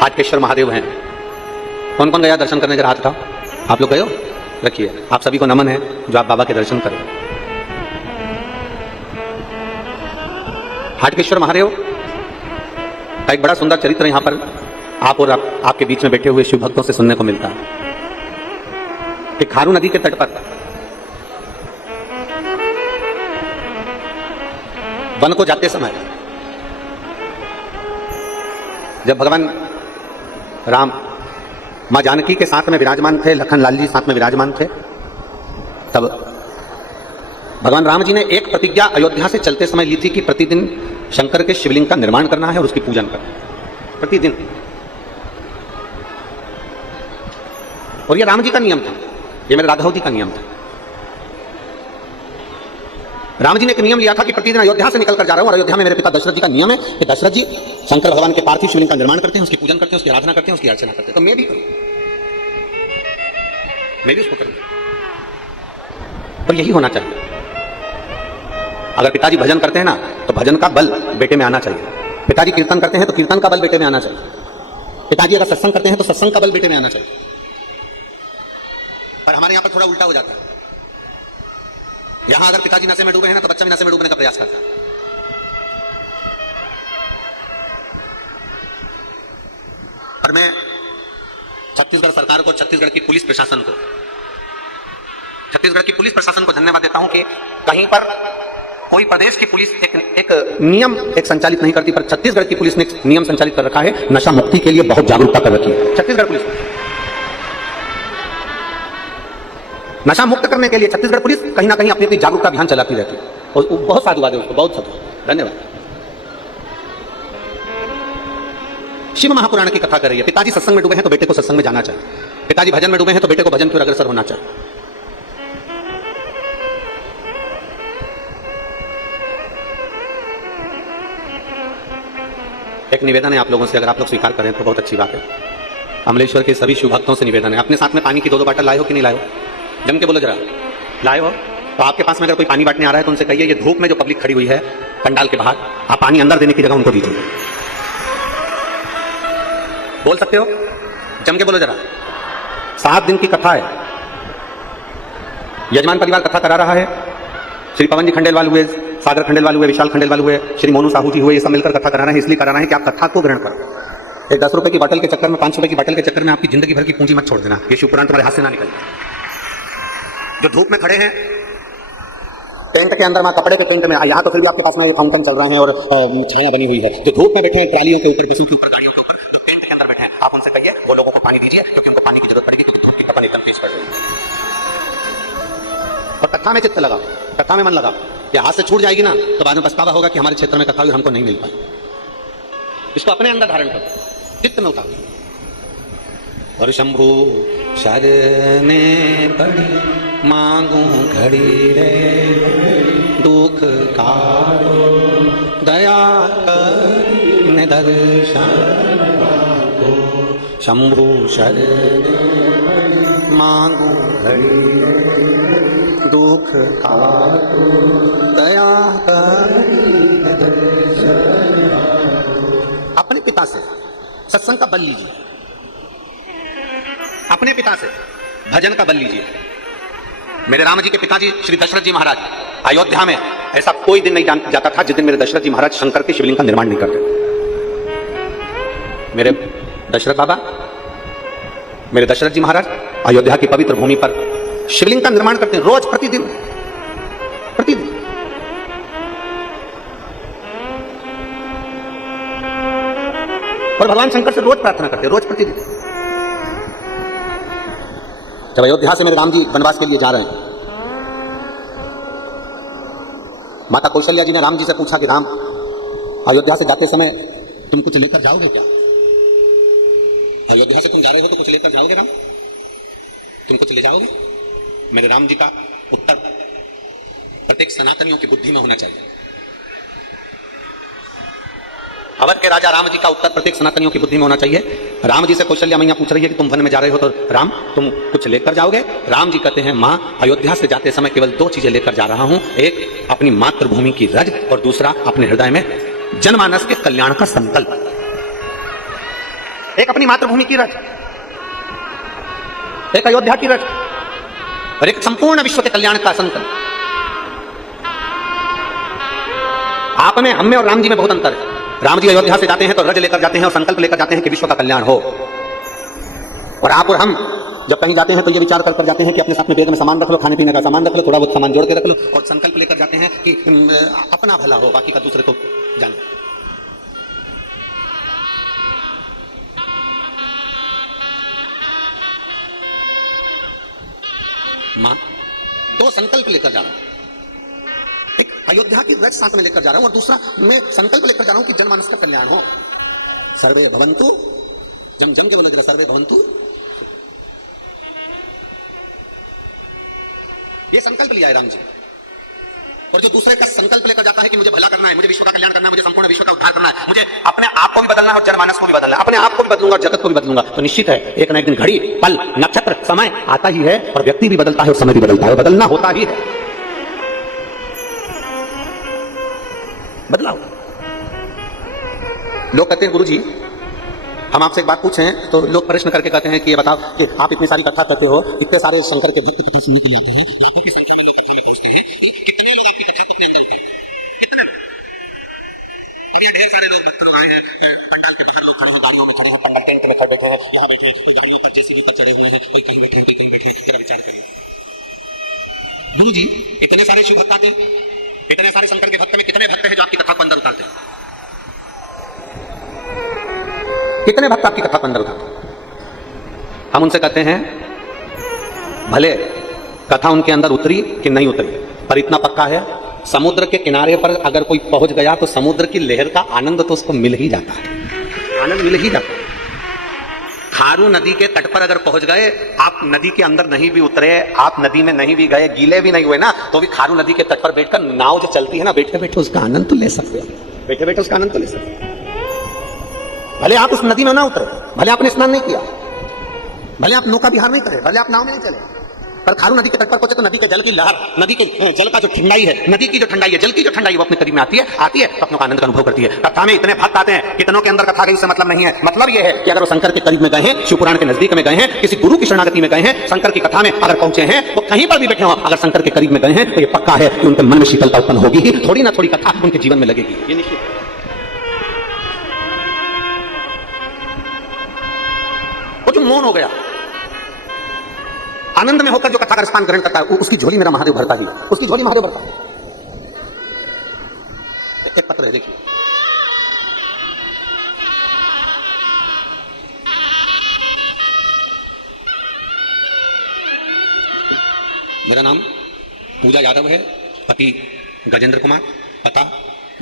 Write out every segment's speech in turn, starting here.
हाटकेश्वर महादेव हैं। कौन कौन गया दर्शन करने? जरा हाथ उठाओ। आप लोग गए हो? रखिए। आप सभी को नमन है जो आप बाबा के दर्शन करें। हाटकेश्वर महादेव का एक बड़ा सुंदर चरित्र यहां पर आप और आपके बीच में बैठे हुए शिव भक्तों से सुनने को मिलता है कि खारू नदी के तट पर वन को जाते समय जब भगवान राम मां जानकी के साथ में विराजमान थे, लखन लाल जी साथ में विराजमान थे, तब भगवान राम जी ने एक प्रतिज्ञा अयोध्या से चलते समय ली थी कि प्रतिदिन शंकर के शिवलिंग का निर्माण करना है और उसकी पूजन करना है प्रतिदिन। और ये राम जी का नियम था, ये मेरे राघव जी का नियम था। राम जी ने एक नियम लिया था कि प्रतिदिन अयोध्या से निकलकर जा रहा हूं और अयोध्या में मेरे पिता दशरथ जी का नियम है कि दशरथ जी शंकर भगवान के पार्थिव शिवलिंग का निर्माण करते हैं, उसकी पूजन करते हैं, उसकी आराधना करते हैं, उसकी अर्चना करते हैं। तो मैं भी करूं, मैं भी उसको करूं। और यही होना चाहिए। अगर पिताजी भजन करते हैं ना तो भजन का बल बेटे में आना चाहिए। पिताजी कीर्तन करते हैं तो कीर्तन का बल बेटे में आना चाहिए। पिताजी अगर सत्संग करते हैं तो सत्संग का बल बेटे में आना चाहिए। पर हमारे यहां पर थोड़ा उल्टा हो जाता है। यहां अगर पिताजी नशे में डूबे हैं ना तो बच्चा भी नशे में डूबने का प्रयास करता है। पर मैं छत्तीसगढ़ सरकार को, छत्तीसगढ़ की पुलिस प्रशासन को, छत्तीसगढ़ की पुलिस प्रशासन को धन्यवाद देता हूं कि कहीं पर कोई प्रदेश की पुलिस एक नियम संचालित नहीं करती, पर छत्तीसगढ़ की पुलिस ने एक नियम संचालित कर रखा है, नशा मुक्ति के लिए बहुत जागरूकता कर रखी है छत्तीसगढ़ पुलिस। नशा मुक्त करने के लिए छत्तीसगढ़ पुलिस कहीं ना कहीं अपनी अपनी जागरूकता अभियान चलाती रहती है और बहुत साधुवाद है उसको, बहुत साधु, धन्यवाद। शिव महापुराण की कथा कर रही है। पिताजी सत्संग में डूबे हैं तो बेटे को सत्संग में जाना चाहिए। पिताजी भजन में डूबे हैं तो बेटे को भजन की ओर अग्रसर होना चाहिए। एक निवेदन है आप लोगों से, अगर आप लोग स्वीकार करें तो बहुत अच्छी बात है। अमलेश्वर के सभी शिव भक्तों से निवेदन है, अपने साथ में पानी की 2-2 बाटल लाए हो कि नहीं लाए हो? जम के बोलो जरा, लाए हो? तो आपके पास में अगर कोई पानी बांटने आ रहा है तो उनसे कहिए ये धूप में जो पब्लिक खड़ी हुई है पंडाल के बाहर, आप पानी अंदर देने की जगह उनको दीजिए। बोल सकते हो? जम के बोलो जरा। 7 दिन की कथा है। यजमान परिवार कथा करा रहा है। श्री पवन जी खंडेलवाल हुए, सागर खंडेलवाल हुए, विशाल खंडेलवाल हुए, श्री मोनू साहू जी हुए, ये सब मिलकर कथा करा रहे हैं। इसलिए करा रहे हैं कि आप कथा को ग्रहण करो। एक 10 रुपए की बोतल के चक्कर में, 5 रुपए की बोतल के चक्कर में आपकी जिंदगी भर की पूंजी मत छोड़ देना। ये शिवपुराण तुम्हारे हाथ से ना निकले। जो धूप में खड़े हैं टेंट के अंदर, कपड़े के टेंट में, यहाँ तो फिर भी आपके पास में फाउंटेन चल रहे हैं और छाया बनी हुई है। जो धूप में बैठे हैं ट्रालियों के ऊपर, बसों के ऊपर, गाड़ियों के ऊपर, जो टेंट के अंदर बैठे हैं, आप उनसे कहिए वो लोगों को पानी दीजिए, क्योंकि उनको पानी की जरूरत पड़ेगी, क्योंकि धूप की तपन एकदम तेज पड़ रही है। और कथा में चित्त लगाओ, कथा में मन लगाओ। ये हाथ से छूट जाएगी ना तो बाद में पछतावा होगा कि हमारे क्षेत्र में कथा भी हमको नहीं मिल पाई। इसको अपने अंदर धारण करो, चित्त में उतारो। और शंभु शरने पड़ी मांगू घड़ी रे, दुख कारो दया कर दर्शन को। शंभु शरने मांगू घड़ी रे, दुख कारो दया कर दर्शन को। अपने पिता से सत्संग का बल लीजिए, अपने पिता से भजन का बल लीजिए। मेरे राम जी के पिताजी श्री दशरथ जी महाराज, अयोध्या में ऐसा कोई दिन नहीं जाता था जिस दिन मेरे दशरथ जी महाराज शंकर के शिवलिंग का निर्माण नहीं करते। मेरे दशरथ बाबा, मेरे दशरथ जी महाराज अयोध्या की पवित्र भूमि पर शिवलिंग का निर्माण करते हैं, रोज, प्रतिदिन प्रतिदिन। और भगवान शंकर से रोज प्रार्थना करते, रोज प्रतिदिन। जब अयोध्या से मेरे राम जी वनवास के लिए जा रहे हैं, माता कौशल्या जी ने राम जी से पूछा कि राम, अयोध्या से जाते समय तुम कुछ लेकर जाओगे क्या? अयोध्या से तुम जा रहे हो तो कुछ लेकर जाओगे राम? तुम कुछ ले जाओगे? मेरे राम जी का उत्तर प्रत्येक सनातनियों की बुद्धि में होना चाहिए। अवध के राजा राम जी का उत्तर प्रत्येक सनातनियों की बुद्धि में होना चाहिए। राम जी से कौशल्या मैया पूछ रही है कि तुम वन में जा रहे हो तो राम तुम कुछ लेकर जाओगे? राम जी कहते हैं, मां, अयोध्या से जाते समय केवल 2 चीजें लेकर जा रहा हूं, एक अपनी मातृभूमि की रज और दूसरा अपने हृदय में जनमानस के कल्याण का संकल्प। एक अपनी मातृभूमि की रज, एक अयोध्या की रज और एक संपूर्ण विश्व के कल्याण का संकल्प। आप में, हम में और राम जी में बहुत अंतर है। राम जी अयोध्या से जाते हैं तो रज लेकर जाते हैं और संकल्प लेकर जाते हैं कि विश्व का कल्याण हो, और आप और हम जब कहीं जाते हैं तो ये विचार कर जाते हैं कि अपने साथ में बैग में सामान रख लो, खाने पीने का सामान रख लो, थोड़ा बहुत सामान जोड़ के रख लो, और संकल्प लेकर जाते हैं कि अपना भला हो, बाकी का दूसरे को जाने। मां, दो संकल्प लेकर जा रहा हूं, एक अयोध्या की रज साथ में लेकर जा रहा हूं और दूसरा मैं संकल्प लेकर जा रहा हूं कि जनमानस का कल्याण हो। सर्वे भवन्तु, जम जम के बोलो जरा, सर्वे भवन्तु। ये संकल्प लिया है राम जी, और जो दूसरे का संकल्प लेकर जाता है कि मुझे भला करना है, मुझे विश्व का कल्याण करना है, मुझे संपूर्ण विश्व का उद्धार करना है, मुझे अपने आप को भी बदलना है और जनमानस को भी बदलना है, अपने आप को भी बदलूंगा और जगत को भी बदलूंगा, तो निश्चित है एक ना एक दिन घड़ी, पल, नक्षत्र, समय आता ही है और व्यक्ति भी बदलता है और समय भी बदलता है, बदलना होता ही है, बदलाव। लोग कहते हैं गुरुजी हम आपसे एक बात पूछें, तो लोग प्रश्न करके कहते हैं कि ये बताओ कि आप इतनी सारी कथा करते हो, इतने सारे शंकर के भक्त कथा सुनने के लिए आते हैं, गुरु जी इतने सारे शिव भक्त आते हैं, इतने सारे शंकर के भक्त में कितने भक्त हैं जो आपकी कथा को अंदर उतारते हैं? कितने भक्त आपकी कथा को अंदर उतारते हैं? हम उनसे कहते हैं भले कथा उनके अंदर उतरी कि नहीं उतरी, पर इतना पक्का है समुद्र के किनारे पर अगर कोई पहुंच गया तो समुद्र की लहर का आनंद तो उसको मिल ही जाता है, आनंद मिल ही जाता है। खारू नदी के तट पर अगर पहुंच गए, आप नदी के अंदर नहीं भी उतरे, आप नदी में नहीं भी गए, गीले भी नहीं हुए ना, तो भी खारू नदी के तट पर बैठकर नाव जो चलती है ना, बैठे बैठे उसका आनंद तो ले सकते हो, बैठे बैठे उसका आनंद तो ले सकते हो। भले आप उस नदी में ना उतरे, भले आपने स्नान नहीं किया, भले आप नौका विहार नहीं करे, भले आप नाव में नहीं चले, पर खारू नदी के तट पर पहुंचे तो नदी के जल की लहर, नदी के जल का जो ठंडाई है, नदी की जो ठंडाई है, जल की जो ठंडाई है, वो अपने करीब में आती है तो अपनों का आनंद का अनुभव करती है। कथा में इतने भक्त आते हैं, कितनों के अंदर कथा गई उससे मतलब नहीं है, मतलब यह है कि अगर वो शंकर के करीब में गए हैं, शिवपुराण के नजदीक में गए हैं, किसी गुरु की शरणागति में गए हैं, शंकर की कथा में अगर पहुंचे हैं, वो कहीं पर भी बैठे हो, अगर शंकर के करीब में गए हैं तो ये पक्का है कि उनके मन में शीतलता उत्पन्न होगी ही, थोड़ी ना थोड़ी कथा उनके जीवन में लगेगी, ये निश्चित है। वो जो मौन हो गया, आनंद में होकर जो कथा का रसपान ग्रहण करता है, उसकी झोली मेरा महादेव भरता ही, उसकी झोली महादेव भरता है। एक पत्र है देखिए, मेरा नाम पूजा यादव है, पति गजेंद्र कुमार, पता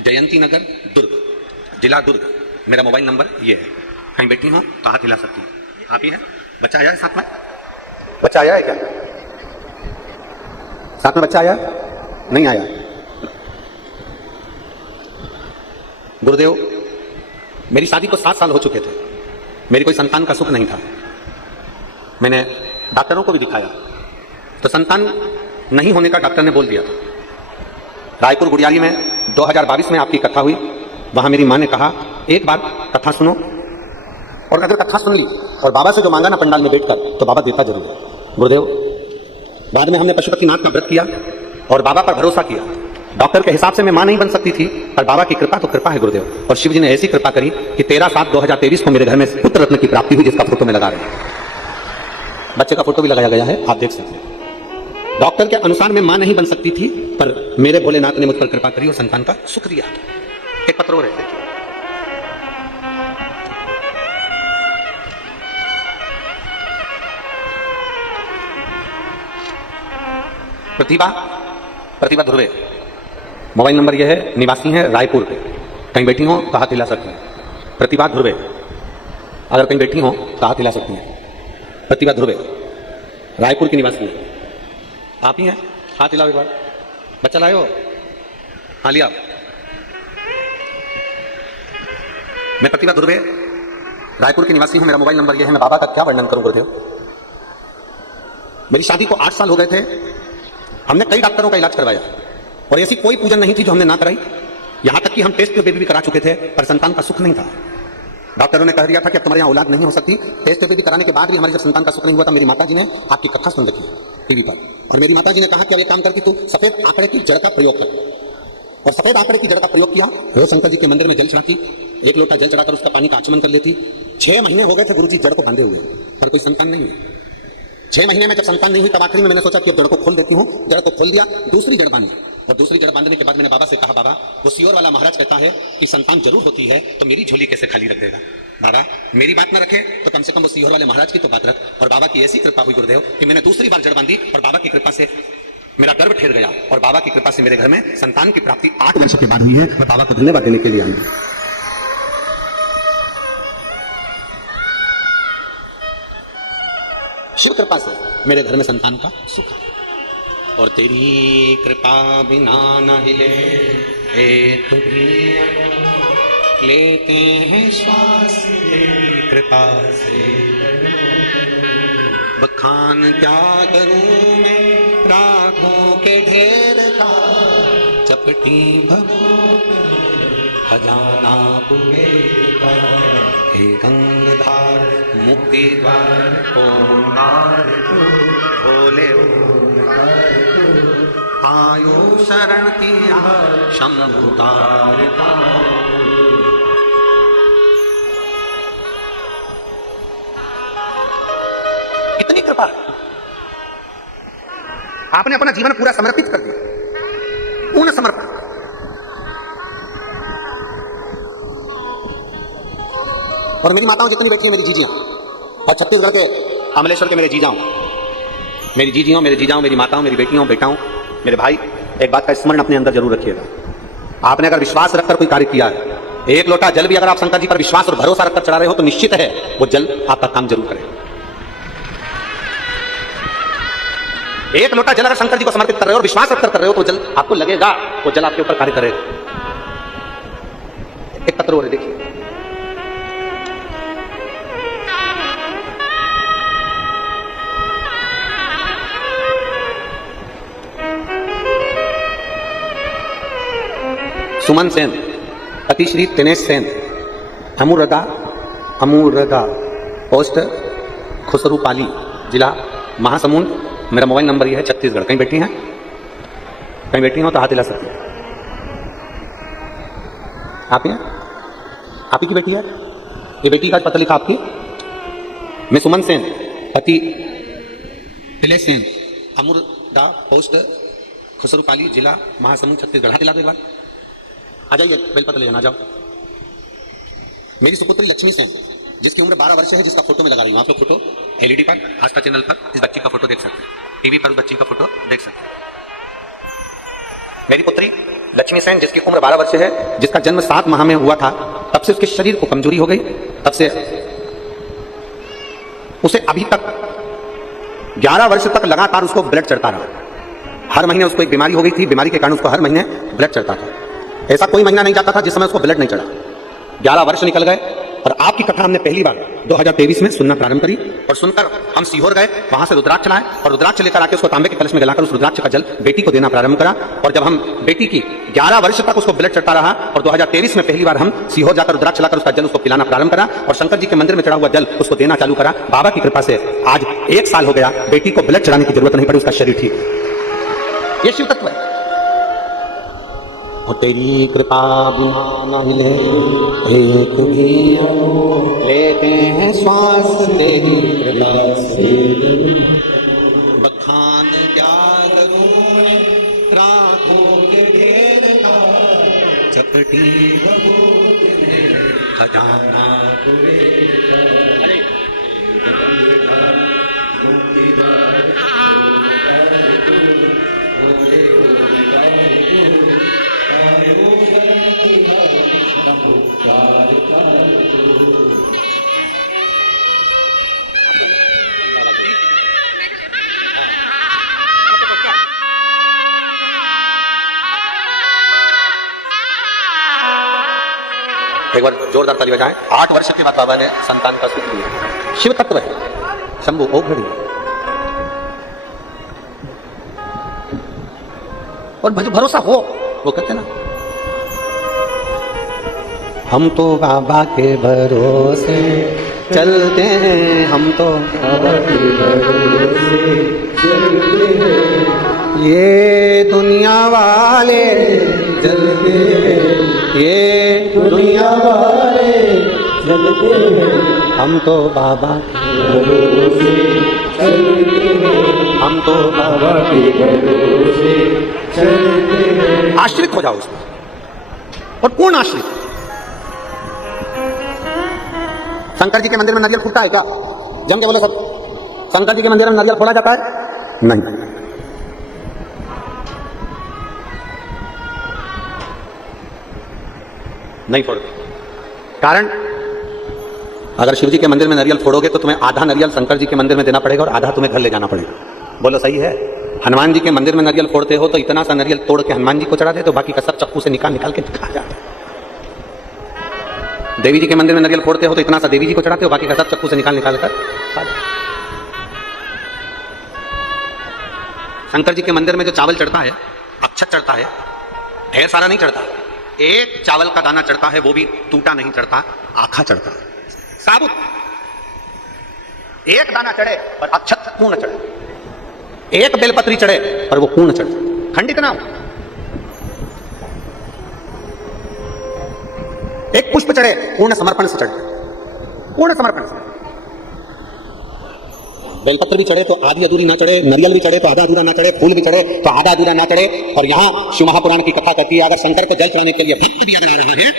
जयंती नगर दुर्ग, जिला दुर्ग, मेरा मोबाइल नंबर ये है, कहीं बैठी हो तो हाथ हिला सकती है, आप ही है। बच्चा आया है साथ में? बच्चा आया है क्या साथ में? बच्चा आया नहीं आया? गुरुदेव मेरी शादी को 7 साल हो चुके थे, मेरी कोई संतान का सुख नहीं था, मैंने डॉक्टरों को भी दिखाया तो संतान नहीं होने का डॉक्टर ने बोल दिया था। रायपुर गुड़ियाली में 2022 में आपकी कथा हुई, वहां मेरी मां ने कहा एक बार कथा सुनो, और अगर कथा सुन ली और बाबा से जो मांगा ना पंडाल में बैठकर, तो बाबा देता जरूर है। गुरुदेव बाद में हमने पशुपतिनाथ का व्रत किया और बाबा पर भरोसा किया। डॉक्टर के हिसाब से मैं मां नहीं बन सकती थी, पर बाबा की कृपा तो कृपा है गुरुदेव, और शिव जी ने ऐसी कृपा करी कि 13/7/2023 को मेरे घर में पुत्र रत्न की प्राप्ति हुई, जिसका फोटो में लगा रहे हैं, बच्चे का फोटो भी लगाया गया है, आप देख सकते हैं। डॉक्टर के अनुसार मैं मां नहीं बन सकती थी, पर मेरे भोलेनाथ ने मुझ पर कृपा करी और संतान का सुख दिया। एक पत्र और है, प्रतिभा ध्रुवे, मोबाइल नंबर यह है, निवासी है रायपुर के, कहीं बैठी हो तो हाथ हिला सकती हैं। प्रतिभा ध्रुवे, अगर कहीं बैठी हो तो हाथ हिला सकती हैं। प्रतिभा ध्रुवे रायपुर की निवासी है, आप ही हैं, हाथ हिलाओ एक बार। बच्चा लाए हो? हाँ लिया। मैं प्रतिभा ध्रुवे रायपुर की निवासी हूं, मेरा मोबाइल नंबर यह है। मैं बाबा का क्या वर्णन करूं गुरुदेव। मेरी शादी को 8 साल हो गए थे, हमने कई डॉक्टरों का इलाज करवाया और ऐसी कोई पूजन नहीं थी जो हमने ना कराई, यहां तक कि हम टेस्ट बेबी भी करा चुके थे, पर संतान का सुख नहीं था। डॉक्टरों ने कह दिया था कि अब तुम्हारे यहाँ औलाद नहीं हो सकती। टेस्ट भी कराने के बाद भी हमारी जब संतान का सुख नहीं हुआ था, मेरी माता जी ने आपकी कथा सुन रखी टीवी पर, और मेरी माता जी ने कहा कि अब एक काम करके तू सफेद आंकड़े की जड़ का प्रयोग कर। और सफेद आंकड़े की जड़ का प्रयोग किया, रोज शंकर जी के मंदिर में जल चढ़ाती, 1 लोटा जल चढ़ाकर उसका पानी का आचमन कर लेती। 6 महीने हो गए थे गुरु जी जड़ को बांधे हुए, पर कोई संतान नहीं हुई। 6 महीने में जब संतान नहीं हुई तब आखिरी में मैंने सोचा कि अब जड़ को खोल देती हूँ। जड़ को खोल दिया, दूसरी जड़ बांधी, और दूसरी जड़ बांधने के बाद मैंने बाबा से कहा, बाबा वो सीहोर वाला महाराज कहता है कि संतान जरूर होती है, तो मेरी झोली कैसे खाली रख देगा? बाबा मेरी बात न रखे तो कम से कम वो सीहोर वाले महाराज की तो बात रख। और बाबा की ऐसी कृपा हुई गुरुदेव कि मैंने दूसरी बार जड़ बांधी, और बाबा की कृपा से मेरा गर्भ ठहर गया, और बाबा की कृपा से मेरे घर में संतान की प्राप्ति 8 वर्ष के बाद हुई है। मैं बाबा को धन्यवाद देने के लिए आई। शिव कृपा से मेरे घर में संतान का सुख है, और तेरी कृपा बिना न हिले एक भी लेते हैं श्वास तेरी कृपा से। बखान क्या करूं मैं रागों के ढेर का, चपटी भगों खजाना कुबेर का। हे गंगाधार मुक्ति द्वार ओंकार भोले आयो शरण किया शंभुतार का। कितनी कृपा, आपने अपना जीवन पूरा समर्पित कर दिया, पूर्ण समर्पण। और मेरी माताओं जितनी बैठी है, मेरी जीजियां, और छत्तीसगढ़ के अमलेश्वर के मेरे जीजाओं, मेरी जीजियों, मेरे जीजाओं, मेरी माताओं, मेरी बेटियों, बेटाओं, मेरे भाई, एक बात का स्मरण अपने अंदर जरूर रखिएगा। आपने अगर विश्वास रखकर कोई कार्य किया है, 1 लोटा जल भी अगर आप शंकर जी पर विश्वास और भरोसा रखकर चढ़ा रहे हो, तो निश्चित है वो जल आपका काम जरूर करेगा। 1 लोटा जल अगर शंकर जी को समर्पित कर रहे हो और विश्वास रखकर कर रहे हो, तो जल आपको लगेगा, वो जल आपके ऊपर कार्य करेगा। एक पत्र और देखिए, सुमन सेन, पति श्री दिनेश सेन, अमूरदा, पोस्ट खुसरूपाली, जिला महासमुंद। मेरा मोबाइल नंबर ये है, छत्तीसगढ़। कहीं बैठी हैं? कहीं बैठी हो तो हाथ हिला सकते हैं। आप हैं? आप ही की बेटी है? ये बेटी का पता लिखा आपकी? मैं सुमन सेन, पति दिनेश सेन, अमूरदा, पोस्ट खुसरूपाली, जिला महासमुंद, छत्तीसगढ़। हाथ हिला दो एक बार। आ जाइए, बेलपत्र ले जाना, जाओ। मेरी सुपुत्री लक्ष्मी सेन, जिसकी उम्र 12 वर्ष है, जिसका फोटो में लगा रही हूँ। आप लोग फोटो एलईडी पर, आस्था चैनल पर इस बच्ची का फोटो देख सकते हैं, टीवी पर उस बच्ची का फोटो देख सकते हैं। मेरी पुत्री लक्ष्मी सेन, जिसकी उम्र 12 वर्ष है, जिसका जन्म 7 माह में हुआ था, तब से उसके शरीर को कमजोरी हो गई। तब से उसे अभी तक 11 वर्ष तक लगातार उसको ब्लड चढ़ता रहा। हर महीने उसको एक बीमारी हो गई थी, बीमारी के कारण उसको हर महीने ब्लड चढ़ता था। ऐसा कोई महीना नहीं जाता था जिस समय उसको ब्लड नहीं चढ़ा। 11 वर्ष निकल गए, और आपकी कथा हमने पहली बार 2023 में सुनना प्रारंभ करी, और सुनकर हम सीहोर गए, वहां से रुद्राक्ष लाए, और रुद्राक्ष लेकर आके उसको तांबे के कलश में गलाकर उस रुद्राक्ष का जल बेटी को देना प्रारंभ करा। और जब हम बेटी की 11 वर्ष तक उसको ब्लड चढ़ता रहा, और 2023 में पहली बार हम सीहोर जाकर रुद्राक्ष लाकर उसका जल उसको पिलाना प्रारंभ करा, और शंकर जी के मंदिर में चढ़ा हुआ जल उसको देना चालू करा। बाबा की कृपा से आज 1 साल हो गया, बेटी को ब्लड चढ़ाने की जरूरत नहीं पड़ी, उसका शरीर ठीक। ये शिव तत्व है। और तेरी कृपा बिना न हिले एक भी लेते हैं श्वास तेरी कृपा से। बखान क्या करूं मैं राखों के घेर का, चपटी खजाना एक बार जोरदार ताली बजाएं। 8 वर्ष के बाद बाबा ने संतान का सुख दिया। शिव तत्व है, शंभु ओ घड़ी। और भरोसा हो, वो कहते ना, हम तो बाबा के भरोसे चलते हैं, हम तो बाबा के भरोसे चलते हैं। ये दुनिया वाले चलते हैं, ये दुनिया वाले चलते हैं, हम तो बाबा के भरोसे चलते हैं, हम तो बाबा के भरोसे चलते हैं। आश्रित हो जाओ उसमें, और पूर्ण आश्रित। शंकर जी के मंदिर में नारियल फूटता है क्या? जम के बोलो सब, शंकर जी के मंदिर में नारियल फोड़ा जाता है? नहीं, नहीं फोड़ते। कारण, अगर शिव जी के मंदिर में नारियल फोड़ोगे तो तुम्हें आधा नारियल शंकर जी के मंदिर में देना पड़ेगा और आधा तुम्हें घर ले जाना पड़ेगा। बोलो सही है? हनुमान जी के मंदिर में नारियल फोड़ते हो तो इतना सा नारियल तोड़ के हनुमान जी को चढ़ा दे, तो बाकी का सब चक्कू से निकाल के खा जाते। देवी जी के मंदिर में नारियल फोड़ते हो तो इतना सा देवी जी को चढ़ाते हो, बाकी का सब चक्कू से निकाल कर खा जाते। शंकर जी के मंदिर में जो चावल चढ़ता है, अक्षत चढ़ता है, ढेर सारा नहीं चढ़ता, एक चावल का दाना चढ़ता है, वो भी टूटा नहीं चढ़ता, आखा चढ़ता है, साबुत। एक दाना चढ़े पर अक्षत पूर्ण चढ़े, एक बेलपत्री चढ़े पर वो पूर्ण चढ़े, खंडित ना हो। एक पुष्प चढ़े पूर्ण समर्पण से चढ़े, पूर्ण समर्पण से। बेलपत्र भी चढ़े तो आधी अधूरी ना चढ़े, नारियल भी चढ़े तो आधा अधूरा ना चढ़े, फूल भी चढ़े तो आधा अधूरा ना चढ़े। और यहाँ शिव महापुराण की कथा कहती है, अगर शंकर को जल चढ़ाने के लिए भक्त भी अगर रहे हैं,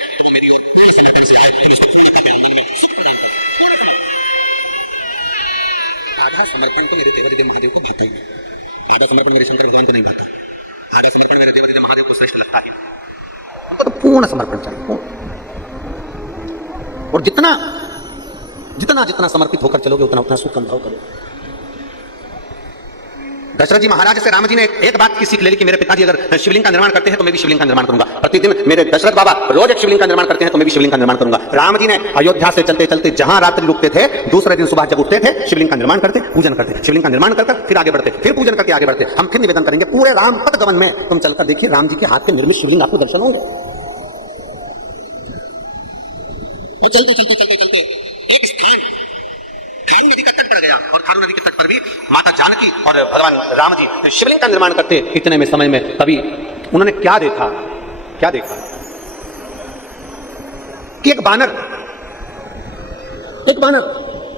आधा समर्पण को मेरे देवादिदेव महादेव को भाता ही, आधा समर्पण मेरे शंकर भगवान को नहीं भाता, आधा समर्पण मेरे देवादिदेव महादेव को श्रेष्ठ लगता है। हमको तो पूर्ण समर्पण चाहिए, और जितना जितना जितना समर्पित होकर चलोगे उतना उतना सुख अनुभव करोगे। दशरथ जी महाराज से राम जी ने एक बात की सीख ले ली कि मेरे पिताजी अगर शिवलिंग का निर्माण करते हैं तो मैं भी शिवलिंग का निर्माण करूंगा। प्रतिदिन मेरे दशरथ बाबा रोज एक शिवलिंग का निर्माण करते हैं तो मैं भी शिवलिंग का निर्माण करूंगा। राम जी ने अयोध्या से चलते चलते जहां रात्रि रुकते थे, दूसरे दिन सुबह जब उठते थे, शिवलिंग का निर्माण करते, पूजन करते, शिवलिंग का निर्माण कर फिर आगे बढ़ते, फिर पूजन करके आगे बढ़ते। हम फिर निवेदन करेंगे, पूरे राम पथ गमन में तुम चलकर देखिए, राम जी के हाथ के निर्मित शिवलिंग आपको दर्शन होंगे। वो चलते चलते चलते चलते एक स्थान खारू नदी का तट पड़ गया, और खारू नदी के तट पर भी माता जानकी और भगवान राम जी शिवलिंग का निर्माण करते। इतने में समय में कभी उन्होंने क्या देखा, क्या देखा कि एक बानर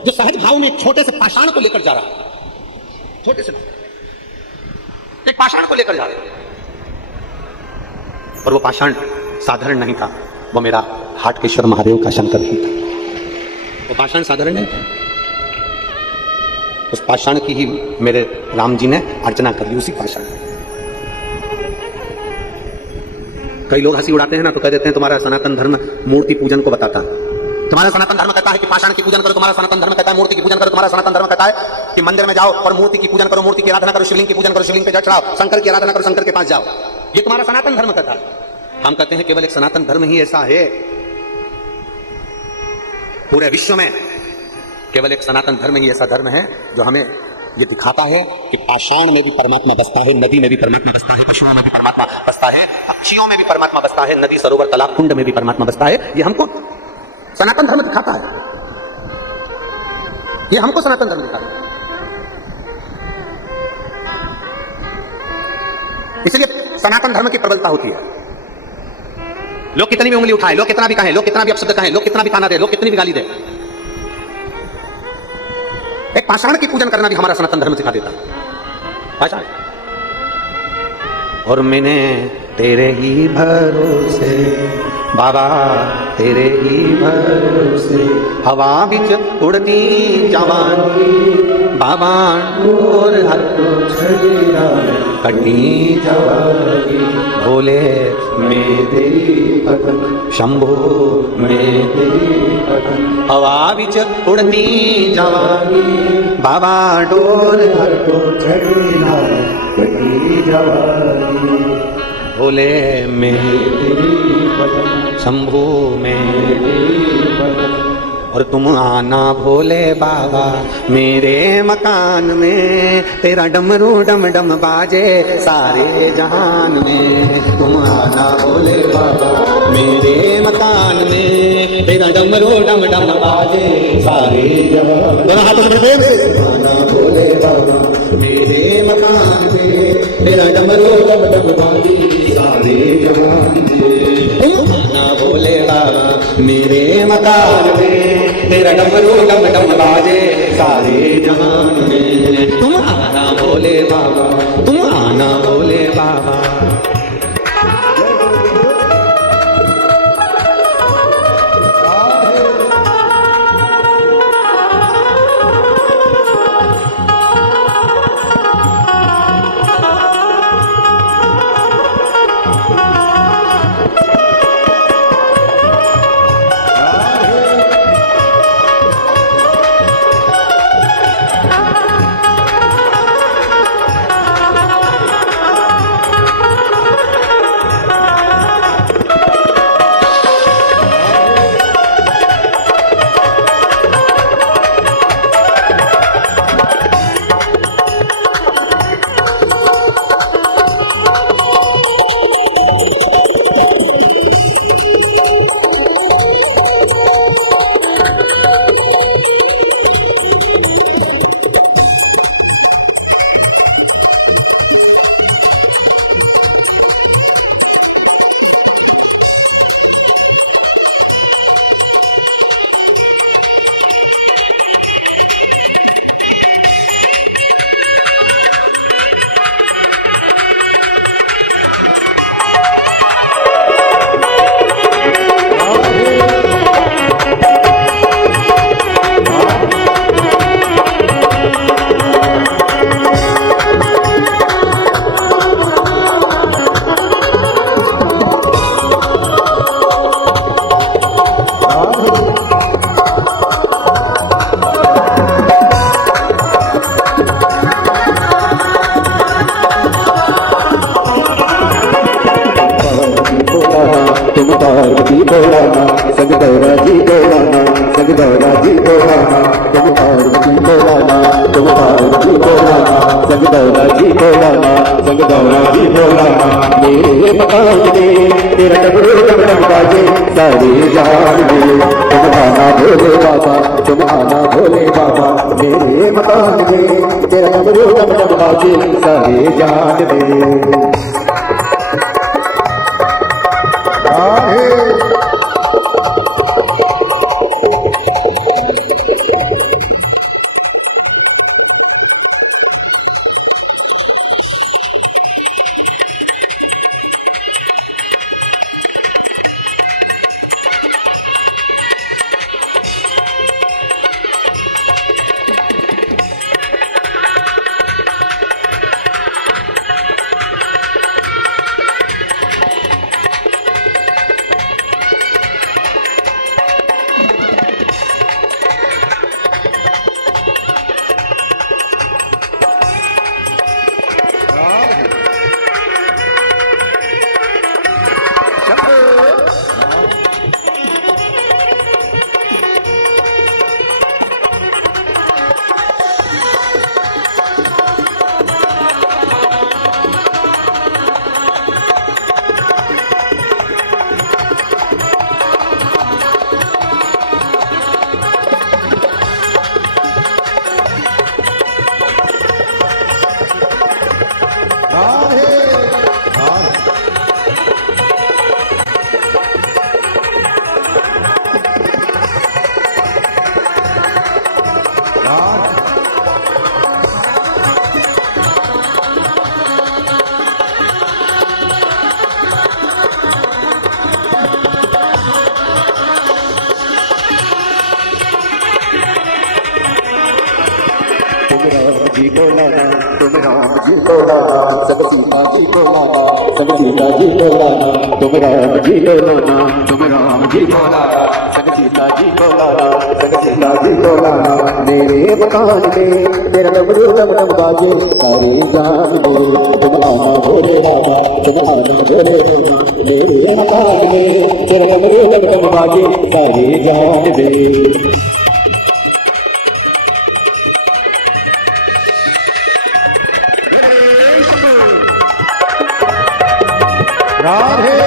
जो सहज भाव में एक छोटे से पाषाण को लेकर जा रहा है, छोटे से एक पाषाण को लेकर जा रहा है, और वो पाषाण साधारण नहीं था, वो मेरा हाटकेश्वर महादेव का शंकर ही था। वो पाषाण साधारण नहीं था, उस पाषाण की ही मेरे राम जी ने अर्चना कर ली, उसी पाषाण। कई लोग हंसी उड़ाते हैं ना, तो कह देते हैं तुम्हारा सनातन धर्म मूर्ति पूजन को बताता है। तुम्हारा सनातन धर्म कहता है कि पाषाण की पूजन करो, तुम्हारा सनातन धर्म कहता है मूर्ति की पूजन करो, तुम्हारा सनातन धर्म कहता है कि मंदिर में जाओ और मूर्ति की पूजन करो, मूर्ति की आराधना करो, शिवलिंग की पूजन करो, शिवलिंग पे जल चढ़ाओ, शंकर की आराधना करो, शंकर के पास जाओ। ये तुम्हारा सनातन धर्म कहता है। हम कहते हैं केवल एक सनातन धर्म ही ऐसा है, पूरे विश्व में केवल एक सनातन धर्म ही ऐसा धर्म है जो हमें ये दिखाता है कि पाषाण में भी परमात्मा बसता है, नदी में भी परमात्मा बसता है, पशुओं में भी परमात्मा बसता है, पक्षियों में भी परमात्मा बसता है, नदी सरोवर तालाब कुंड में भी परमात्मा बसता है। ये हमको सनातन धर्म दिखाता है, ये हमको सनातन धर्म दिखाता है। इसलिए सनातन धर्म की प्रबलता होती है। लोग कितनी भी उंगली उठाए, लोग कितना भी कहें, लोग कितना भी अपशब्द कहें, लोग कितना भी ताना दे, लोग कितनी भी गाली दे, एक पाषाण की पूजन करना भी हमारा सनातन धर्म सिखा देता है। पाषाण। और मैंने तेरे ही भरोसे बाबा, तेरे ही भरोसे हवा बिच उड़ती जवानी बाबा, और कटी जवानी भोले में तेरी पतन, शंभो में तेरी पतन, हवा बिच उड़ती जवानी बाबा, डोर हटो छड़ीला कटी जवानी भोले में तेरी पतन, शंभो में तेरी पतन। और तुम आना भोले बाबा मेरे मकान में, तेरा डमरू डम डम बाजे सारे जहान में। तुम आना भोले बाबा मेरे मकान में, तेरा डमरू डम डम बाजे सारे जहान। दोनों हाथों से प्रेम से आना भोले बाबा मेरे मकान में, तेरा डमरू डम डम बाजे सारे जहान में। तुम आना भोले बाबा मेरे मकान में, तेरा डमरू डम डम बाजे सारे जहान में। तुम आना भोले बाबा, तुम आना भोले बाबा। तुम पार्वती बोलाना, संग गौरा जी बोलाना, संग गौरा जी बोलाना। तुम पार्वती बोलाना, तुम पार्वती बोलाना, संग गौरा जी बोलाना, संग गौरा जी बोलाना। मेरे मकान में तेरा डमरू डम डम बाजे सारे जहान में। तुम आना भोले बाबा, तुम आना भोले बाबा मेरे मकान में, तेरा डमरू डम डम बाजे सारे जहान में। जी को लाना, तुम राम जी को लाना, सब सीता जी को लाना, सब सीता जी को लाना। तुम राम जी को लाना, तुम राम जी को लाना, सब सीता जी को लाना, सब सीता जी को लाना। मेरे मकान में तेरा डमरू डम डम बाजे सारे जहान में। तुम आना भोले बाबा, तुम आना भोले बाबा मेरे मकान में तेरा कमरे लगन बाजे सारी जान दे राधे